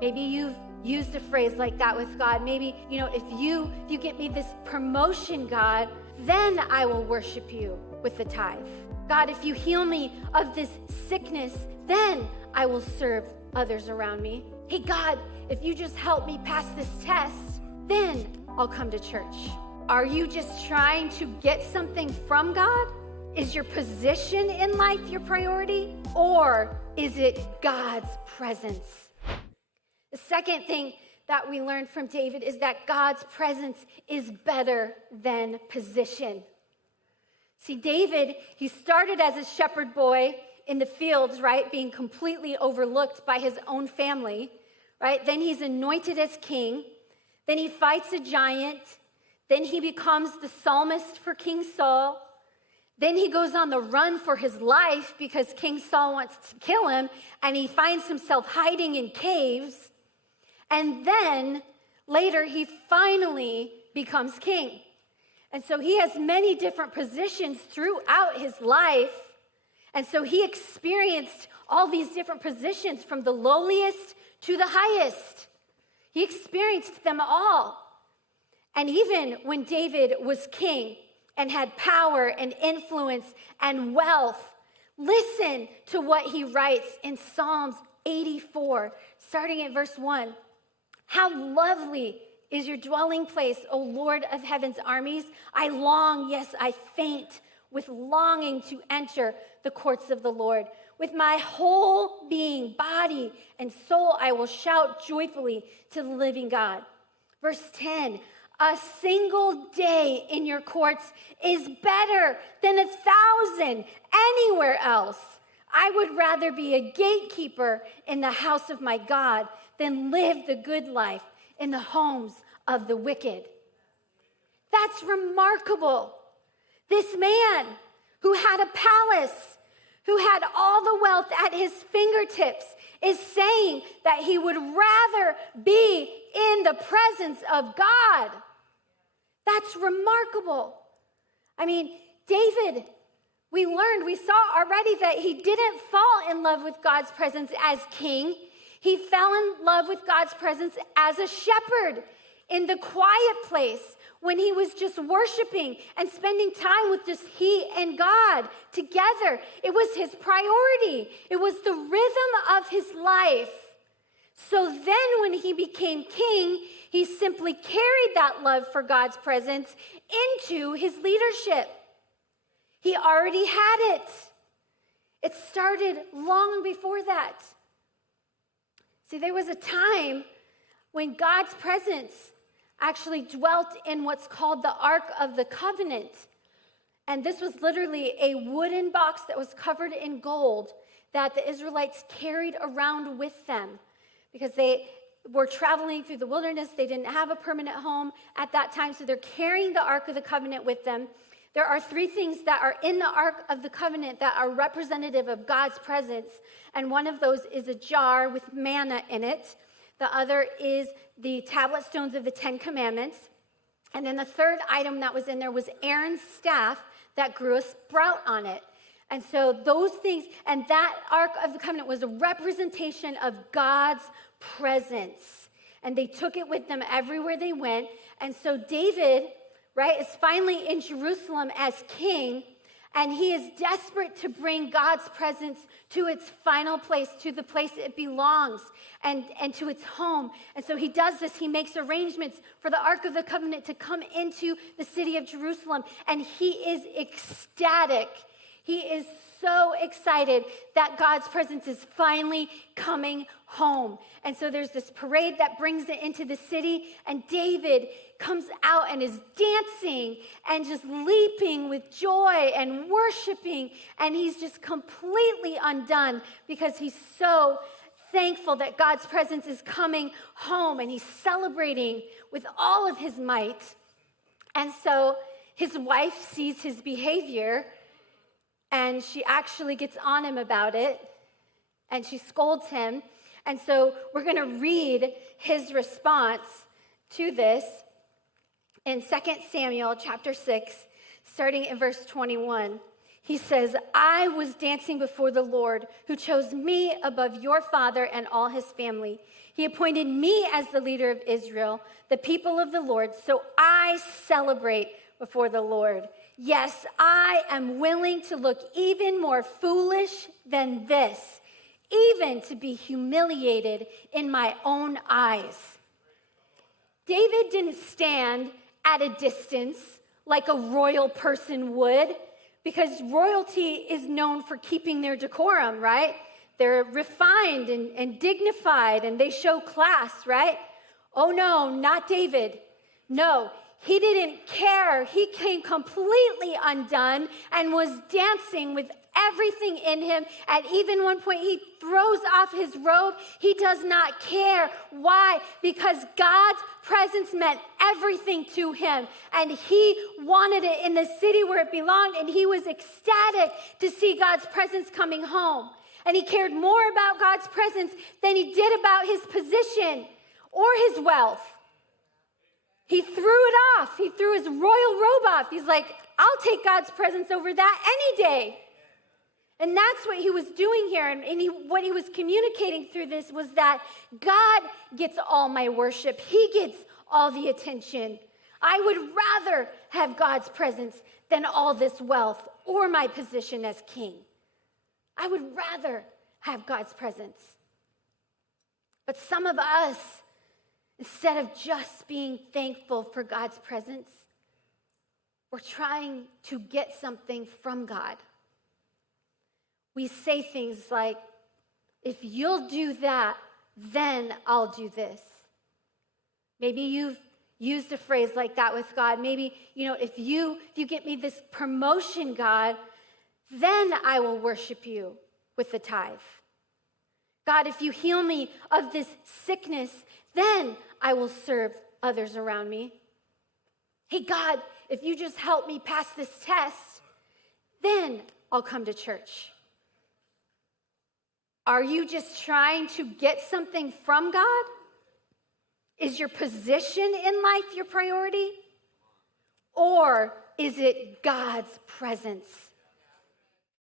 Maybe you've used a phrase like that with God. Maybe, if you get me this promotion, God, then I will worship you with the tithe. God, if you heal me of this sickness, then I will serve others around me. Hey, God, if you just help me pass this test, then I'll come to church. Are you just trying to get something from God? Is your position in life your priority? Or is it God's presence? The second thing that we learned from David is that God's presence is better than position. See, David, he started as a shepherd boy in the fields, right? Being completely overlooked by his own family, right? Then he's anointed as king. Then he fights a giant. Then he becomes the psalmist for King Saul. Then he goes on the run for his life because King Saul wants to kill him, and he finds himself hiding in caves. And then later he finally becomes king. And so he has many different positions throughout his life. And so he experienced all these different positions from the lowliest to the highest. He experienced them all. And even when David was king and had power and influence and wealth, listen to what he writes in Psalms 84, starting at verse 1. How lovely is your dwelling place, O Lord of heaven's armies. I long, yes, I faint with longing to enter the courts of the Lord. With my whole being, body, and soul, I will shout joyfully to the living God. Verse 10, a single day in your courts is better than 1,000 anywhere else. I would rather be a gatekeeper in the house of my God than live the good life in the homes of the wicked. That's remarkable. This man who had a palace, who had all the wealth at his fingertips, is saying that he would rather be in the presence of God. That's remarkable. I mean, David, we saw already that he didn't fall in love with God's presence as king. He fell in love with God's presence as a shepherd in the quiet place when he was just worshiping and spending time with just he and God together. It was his priority. It was the rhythm of his life. So then when he became king, he simply carried that love for God's presence into his leadership. He already had it. It started long before that. See, there was a time when God's presence actually dwelt in what's called the Ark of the Covenant. And this was literally a wooden box that was covered in gold that the Israelites carried around with them because they were traveling through the wilderness. They didn't have a permanent home at that time, so they're carrying the Ark of the Covenant with them. There are 3 things that are in the Ark of the Covenant that are representative of God's presence, and one of those is a jar with manna in it. The other is the tablet stones of the 10 Commandments. And then the third item that was in there was Aaron's staff that grew a sprout on it. And so those things, and that Ark of the Covenant was a representation of God's presence. And they took it with them everywhere they went. And so David, right, is finally in Jerusalem as king, and he is desperate to bring God's presence to its final place, to the place it belongs, and to its home. And so he does this. He makes arrangements for the Ark of the Covenant to come into the city of Jerusalem, and he is ecstatic. He is so excited that God's presence is finally coming home. And so there's this parade that brings it into the city, and David comes out and is dancing and just leaping with joy and worshiping, and he's just completely undone because he's so thankful that God's presence is coming home, and he's celebrating with all of his might. And so his wife sees his behavior, and she actually gets on him about it, and she scolds him. And so we're going to read his response to this in 2 Samuel chapter 6, starting in verse 21. He says, I was dancing before the Lord, who chose me above your father and all his family. He appointed me as the leader of Israel, the people of the Lord, so I celebrate before the Lord. Yes, I am willing to look even more foolish than this, even to be humiliated in my own eyes. David didn't stand at a distance like a royal person would, because royalty is known for keeping their decorum, right? They're refined and dignified, and they show class, right? Oh no, not David. No, he didn't care. He came completely undone and was dancing with everything in him. At even one point, he throws off his robe. He does not care. Why? Because God's presence meant everything to him, and he wanted it in the city where it belonged, and he was ecstatic to see God's presence coming home. And he cared more about God's presence than he did about his position or his wealth. He threw it off. He threw his royal robe off. He's like, I'll take God's presence over that any day. And that's what he was doing here. And what he was communicating through this was that God gets all my worship. He gets all the attention. I would rather have God's presence than all this wealth or my position as king. I would rather have God's presence. But some of us, instead of just being thankful for God's presence, we're trying to get something from God. We say things like, if you'll do that, then I'll do this. Maybe you've used a phrase like that with God. Maybe, if you get me this promotion, God, then I will worship you with the tithe. God, if you heal me of this sickness, then I will serve others around me. Hey, God, if you just help me pass this test, then I'll come to church. Are you just trying to get something from God? Is your position in life your priority? Or is it God's presence?